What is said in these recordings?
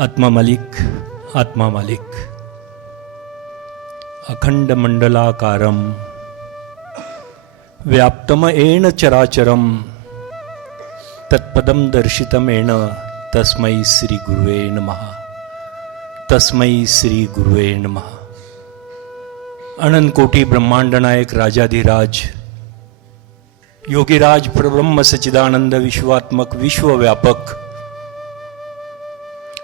आत्मा मालिक अखंड मंडलाकारं व्याप्तम येन चराचरं तत्पदं दर्शितमेन तस्मै श्री गुरुवे नमः। तस्मै श्री गुरुवे नमः। अनंत कोटी ब्रह्मांड नायक राजाधिराज योगीराज परब्रह्म सच्चिदानंद विश्वात्मक विश्वव्यापक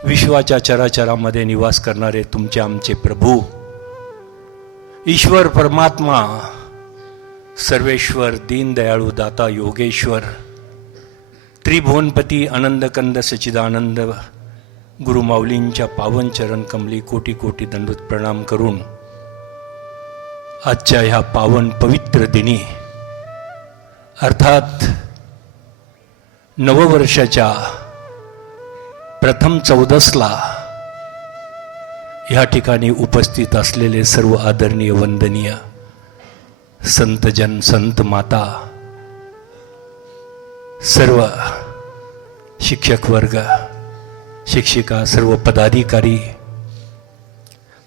विश्वाच्या चराचरामध्ये निवास करणारे तुमचे आमचे प्रभू ईश्वर परमात्मा सर्वेश्वर दीनदयाळू दाता योगेश्वर त्रिभुवनपती आनंदकंद सच्चिदानंद गुरुमाऊलींच्या पावन चरण कमली कोटी कोटी दंडवत प्रणाम करून आजच्या ह्या पावन पवित्र दिनी अर्थात नववर्षाच्या प्रथम 14ला ह्या ठिकाणी उपस्थित असलेले सर्व आदरणीय वंदनीय संतजन संत माता सर्व शिक्षक वर्ग शिक्षिका सर्व पदाधिकारी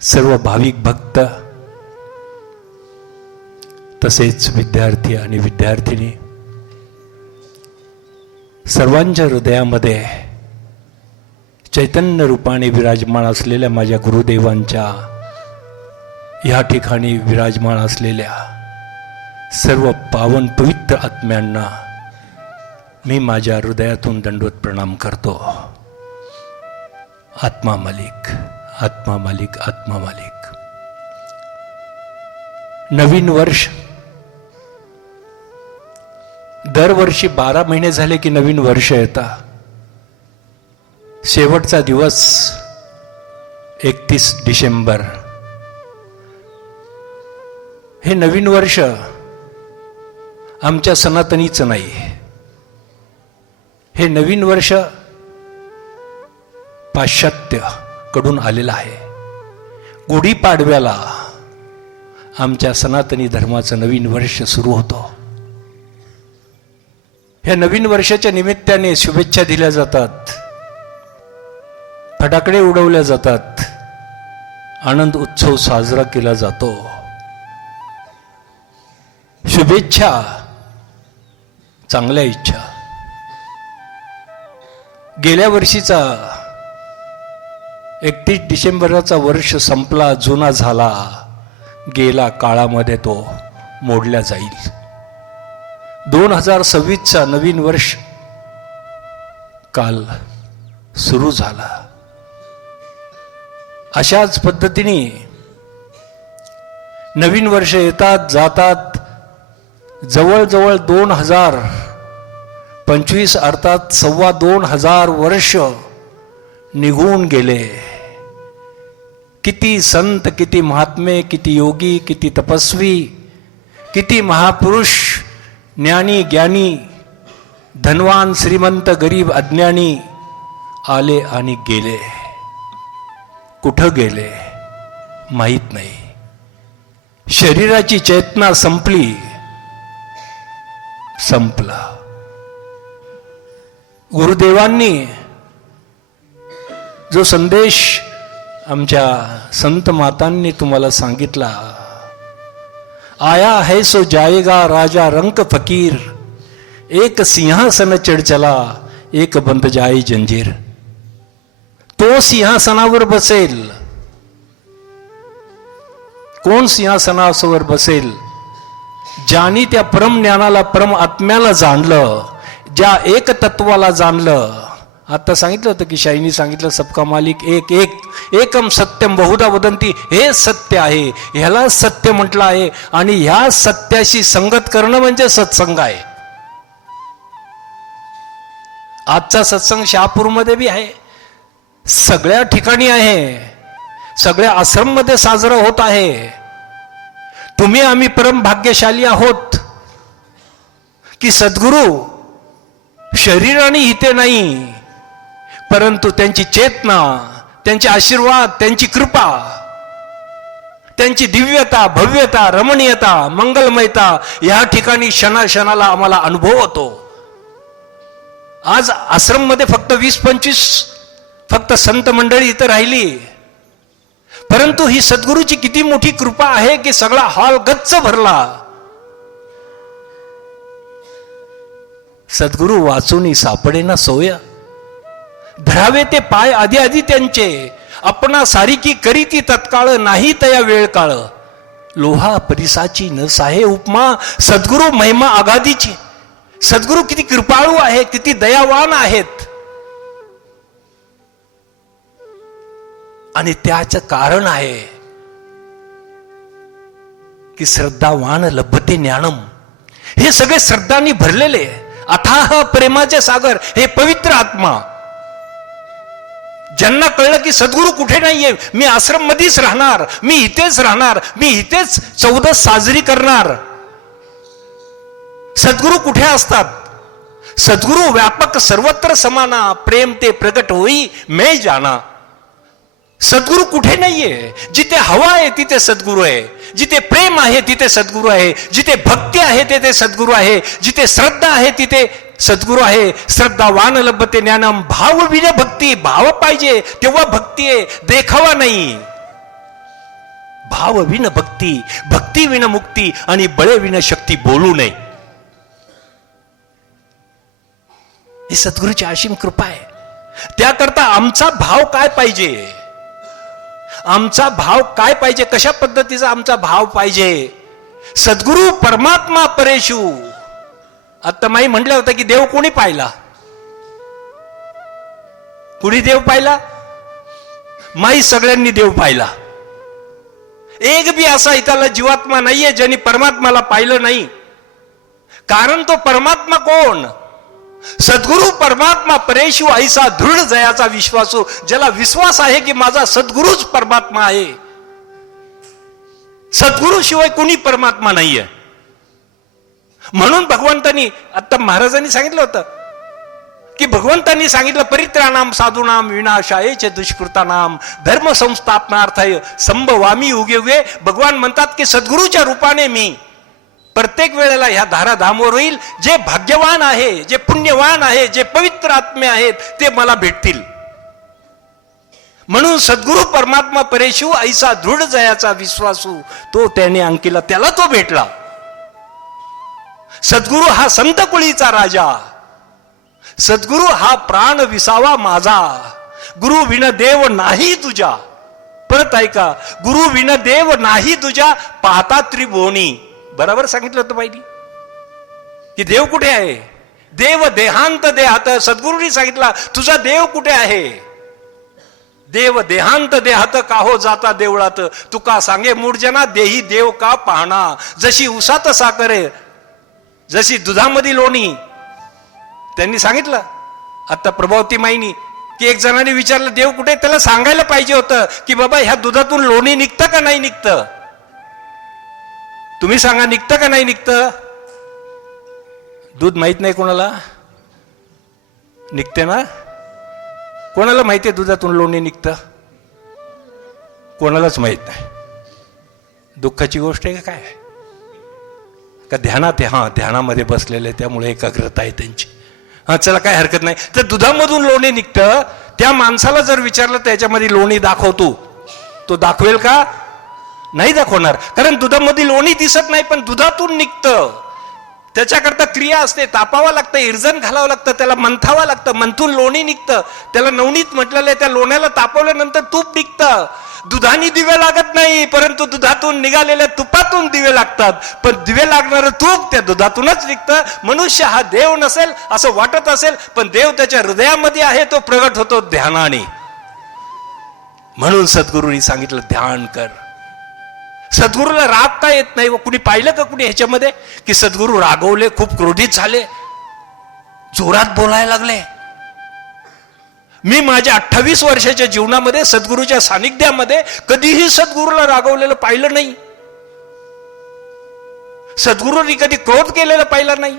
सर्व भाविक भक्त तसेच विद्यार्थी आणि विद्यार्थिनी सर्वांच्या हृदयामध्ये चैतन्य रूपाने विराजमान असलेल्या माझ्या गुरुदेवांच्या या ठिकाणी विराजमान असलेल्या सर्व पावन पवित्र आत्म्यांना मी माझ्या हृदयातून दंडवत प्रणाम करतो। आत्मा मालिक आत्मा मालिक आत्मा मालिक। नवीन वर्ष दरवर्षी 12 महिने झाले की नवीन वर्ष येतं। शेवटचा दिवस 31 डिसेंबर हे नवीन वर्ष आमच्या सनातनीचं नाही। हे नवीन वर्ष पाश्चात्य कडून आलेलं आहे। गुढीपाडव्याला आमच्या सनातनी धर्माचं नवीन वर्ष सुरू होतो। ह्या नवीन वर्षाच्या निमित्ताने शुभेच्छा दिल्या जातात, फटाकडे उडवल्या जातात, आनंद उत्सव साजरा केला जातो। शुभेच्छा चांगल्या इच्छा। गेल्या वर्षीचा 31 डिसेंबरचा वर्ष संपला, जुना झाला, गेला काळामध्ये तो मोडला जाईल। 2026चा नवीन वर्ष काल सुरू झाला। अशाच पद्धतीने नवीन वर्ष येतात जातात। जवळजवळ 2025 अर्थात 2,2500 वर्ष निघून गेले। किती संत, किती महात्मे, किती योगी, किती तपस्वी, किती महापुरुष, ज्ञानी ज्ञानी, धनवान श्रीमंत, गरीब अज्ञानी आले आणि गेले। कुठं गेले माहित नाही। शरीराची चेतना संपली, संपला। गुरुदेवांनी जो संदेश आमच्या संत मातांनी तुम्हाला सांगितला, आया है सो जाएगा राजा रंक फकीर, एक सिंहासन चढ़ चला एक बंद जाए जंजीर। तो सिंहासनावर बसेल, कोण सिंहासनावर बसेल? ज्यानी त्या परम ज्ञानाला परम आत्म्याला जाणलं, ज्या एक तत्वाला जाणलं। आता सांगितलं होतं की शाईनी सांगितलं सबका मालिक एक एक एकम सत्यम बहुधा वदंती, हे सत्य आहे, ह्याला सत्य म्हटलं आहे। आणि ह्या सत्याशी संगत करणं म्हणजे सत्संग आहे। आजचा सत्संग शहापूरमध्ये बी आहे, सगळ्या ठिकाणी आहे, सगळ्या आश्रममध्ये साजरा होत आहे। तुम्ही आम्ही परम भाग्यशाली आहोत की सद्गुरु शरीराने हिते नाही, परंतु त्यांची चेतना, त्यांचे आशीर्वाद, त्यांची कृपा, त्यांची दिव्यता, भव्यता, रमणीयता, मंगलमयता या ठिकाणी क्षणाक्षणाला आम्हाला अनुभव होतो। आज आश्रम मध्ये फक्त 20-25 फक्त संत मंडळी इथं राहिली, परंतु ही सद्गुरूची किती मोठी कृपा आहे की सगळा हॉल गच्च भरला. सद्गुरू वाचूनी सापडेना सोय, धरावे ते पाय आधी आधी त्यांचे, आपणा सारिकी करीती तत्काळ, नाही तया वेळ काळ. लोहा परिसाची न साहे उपमा, सद्गुरू महिमा आगाधीची. सद्गुरू किती कृपाळू आहे, किती दयावान आहेत. आणि त्याचं कारण आहे की श्रद्धावान लभते ज्ञानम. हे सगळे श्रद्धांनी भरलेले अथाह प्रेमाचे सागर, हे पवित्र आत्मा. ज्यांना कळलं की सद्गुरू कुठे नाहीये, मी आश्रम मध्येच राहणार, मी इथेच राहणार, मी इथेच चौदस साजरी करणार. सद्गुरू कुठे असतात? सद्गुरू व्यापक सर्वत्र समाना, प्रेम ते प्रगट होई मैं जाना. सद्गुरू कुठे नाहीये. जिथे हवा आहे तिथे सद्गुरू आहे, जिथे प्रेम आहे तिथे सद्गुरू आहे, जिथे भक्ती आहे तिथे सद्गुरू आहे, जिथे श्रद्धा आहे तिथे सद्गुरू आहे. श्रद्धावान लभते ज्ञानम. भाव विन भक्ती. भाव पाहिजे तेव्हा भक्ती आहे, देखावा नाही. भाव विन भक्ती, भक्ती विन मुक्ती, आणि बळे विन शक्ती बोलू नये. ही सद्गुरूची असीम कृपा आहे. त्याकरता आमचा भाव काय पाहिजे? आमचा भाव काय पाहिजे? कशा पद्धतीचा आमचा भाव पाहिजे? सद्गुरू परमात्मा परेशू. आता माई म्हटलं होतं की देव कोणी पाहिला? कुणी देव पाहिला? माई सगळ्यांनी देव पाहिला. एक बी असा इथला जीवात्मा नाहीये ज्यांनी परमात्माला पाहिलं नाही. कारण तो परमात्मा कोण? सद्गुरू परमात्मा परेशू, ऐसा दृढ जयाचा विश्वासू. ज्याला विश्वास आहे की माझा सद्गुरूच परमात्मा आहे. सद्गुरू शिवाय कोणी परमात्मा नाहीये. म्हणून भगवंतांनी, आता महाराजांनी सांगितलं होतं की भगवंतांनी सांगितलं, परित्राणाम साधूनाम विनाशायेचे दुष्कृतानाम धर्म संस्थापनार्थाय संभवामी युगे युगे. भगवान म्हणतात की सद्गुरूच्या रूपाने मी प्रत्येक वेळेला ह्या धाराधामवर होईल. जे भाग्यवान आहे, जे पुण्यवान आहे, जे पवित्र आत्मे आहेत ते मला भेटतील. म्हणून सद्गुरू परमात्मा परेशू, ऐसा दृढ जयाचा विश्वासू. तो त्याने अंकिला, त्याला तो भेटला. सद्गुरू हा संत कुळीचा राजा. सद्गुरू हा प्राण विसावा माझा. गुरु विन देव नाही तुझ्या. परत ऐका, गुरु विन देव नाही तुझ्या, पाहता त्रिभुवनी. बरोबर सांगितलं होतं पाहिजे की देव कुठे आहे? देव देहांत देहात. सद्गुरूंनी सांगितला तुझा देव कुठे आहे? देव देहांत देहात काहो जाता देवळात. तुका सांगे मूढजना, देही देव का पाहणा. जशी उसात साखरे, जशी दुधामध्ये लोणी. त्यांनी सांगितलं आता प्रभावती माईनी की एक जणांनी विचारलं देव कुठे? त्याला सांगायला पाहिजे होतं की बाबा ह्या दुधातून लोणी निघतं का नाही निघतं? तुम्ही सांगा, निघतं का नाही निघतं? दूध माहित नाही कोणाला? निघते ना? कोणाला माहितीये दुधातून लोणी निघतं? कोणालाच माहित नाही. दुःखाची गोष्ट आहे का काय? का ध्यानात आहे? हा, ध्यानामध्ये बसलेले, त्यामुळे एकाग्रता आहे त्यांची. हा, चला काय हरकत नाही. तर दुधामधून लोणी निघतं. त्या माणसाला जर विचारलं त्याच्यामध्ये लोणी दाखवतो, तो दाखवेल का? नाही दाखवणार. कारण दुधामध्ये लोणी दिसत नाही, पण दुधातून निघतं. त्याच्याकरता क्रिया असते, तापावं लागतं, इरजण घालावं लागतं, त्याला मंथावं लागतं, मंथून लोणी निघतं. त्याला नवनीत म्हटलेलं आहे. त्या लोण्याला तापवल्यानंतर तूप निघतं. दुधाने दिवे लागत नाही, परंतु दुधातून निघालेल्या तुपातून दिवे लागतात. पण दिवे लागणारं तूप त्या दुधातूनच निघतं. मनुष्य हा देव नसेल असं वाटत असेल, पण देव त्याच्या हृदयामध्ये आहे. तो प्रगट होतो ध्यानाने. म्हणून सद्गुरूंनी सांगितलं ध्यान कर. सद्गुरूला राग का येत नाही? व कुणी पाहिलं का कुणी ह्याच्यामध्ये की सद्गुरू रागवले, खूप क्रोधित झाले, जोरात बोलायला लागले? मी माझ्या 28 वर्षाच्या जीवनामध्ये सद्गुरूच्या सानिध्यामध्ये कधीही सद्गुरूला रागवलेलं पाहिलं नाही. सद्गुरूंनी कधी क्रोध केलेला पाहिला नाही.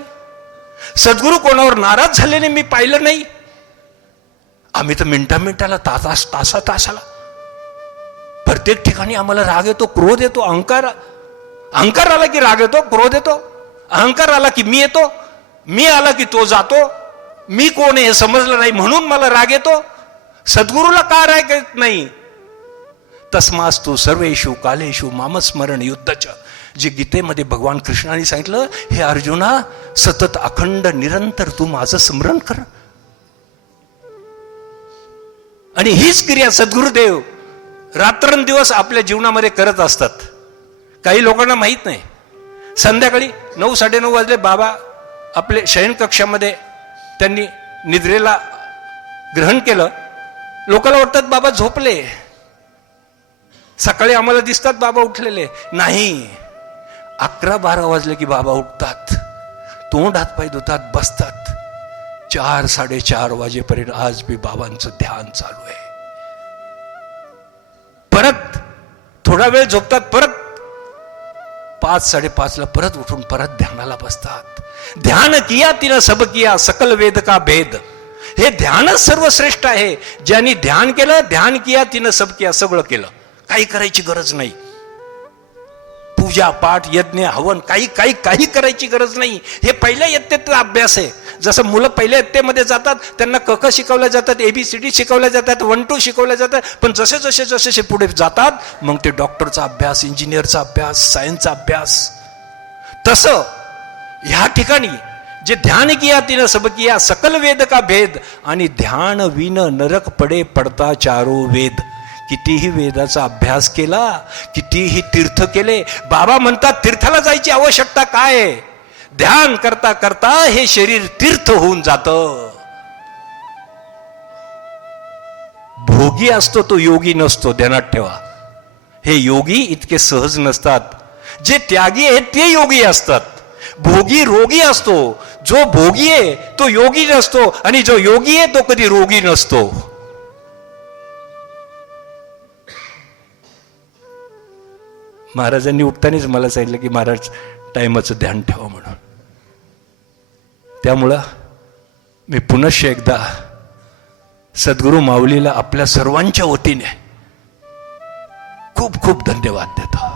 सद्गुरू कोणावर नाराज झालेले मी पाहिलं नाही. आम्ही तर मिनिटाला, तासाला प्रत्येक ठिकाणी आम्हाला राग येतो, क्रोध येतो, अहंकार आला की राग येतो, क्रोध येतो. अहंकार आला की मी येतो, मी आला की तो जातो. मी कोण हे समजलं नाही म्हणून मला राग येतो. सद्गुरूला का ऐकत नाही? तस्मास्तु सर्वेषु कालेषु मामस्मरण युद्धच, जे गीतेमध्ये भगवान कृष्णाने सांगितलं, हे अर्जुना सतत अखंड निरंतर तू माझं स्मरण कर. आणि हीच क्रिया सद्गुरुदेव रात्रंदिवस आपल्या जीवनामध्ये करत असतात. काही लोकांना माहित नाही. संध्याकाळी 9-9:30 वाजले, बाबा आपले शयन कक्षामध्ये त्यांनी निद्रेला ग्रहण केलं. लोकांना वाटतात बाबा झोपले. सकाळी आम्हाला दिसतात बाबा उठलेले. नाही, 11-12 वाजले की बाबा उठतात, तोंड हातपाय धुतात, बसतात. 4-4:30 वाजेपर्यंत आज बी बाबांचं ध्यान चालू आहे. परत थोडा वेळ झोपतात, परत 5-5:30 परत उठून परत ध्यानाला बसतात. ध्यान किया तिनं सब किया, सकल वेद का भेद. हे ध्यानच सर्वश्रेष्ठ आहे. ज्यांनी ध्यान केलं, ध्यान किया तिनं सब किया, सगळं केलं. काही करायची गरज नाही. पूजा पाठ यज्ञ हवन काही करायची गरज नाही. हे पहिल्या इयत्तेचा अभ्यास आहे. जसं मुलं पहिल्या इयत्तेमध्ये जातात, त्यांना क शिकवल्या जातात, ABCD शिकवल्या जातात, 1-2 शिकवल्या जातात. पण जसे पुढे जातात, मग ते डॉक्टरचा अभ्यास, इंजिनियरचा अभ्यास, सायन्सचा अभ्यास. तसं ह्या ठिकाणी जे ध्यान किया तिनं सब किया, सकल वेद का भेद. आणि ध्यान विन नरक पडे पडता चारो वेद. कितीही वेदाचा अभ्यास केला, कितीही तीर्थ केले, बाबा म्हणतात तीर्थाला जायची आवश्यकता काय आहे? ध्यान करता करता हे शरीर तीर्थ होऊन जातं. भोगी असतो तो योगी नसतो, ध्यानात ठेवा. हे योगी इतके सहज नसतात. जे त्यागी आहेत ते योगी असतात. भोगी रोगी असतो. जो भोगी आहे तो योगी नसतो, आणि जो योगी आहे तो कधी रोगी नसतो. महाराजांनी उठतानाच मला सांगितलं की महाराज टाइमाचं ध्यान ठेवा म्हणून. त्यामुळं मी पुनश्च एकदा सद्गुरू माऊलीला आपल्या सर्वांच्या वतीने खूप खूप धन्यवाद देतो.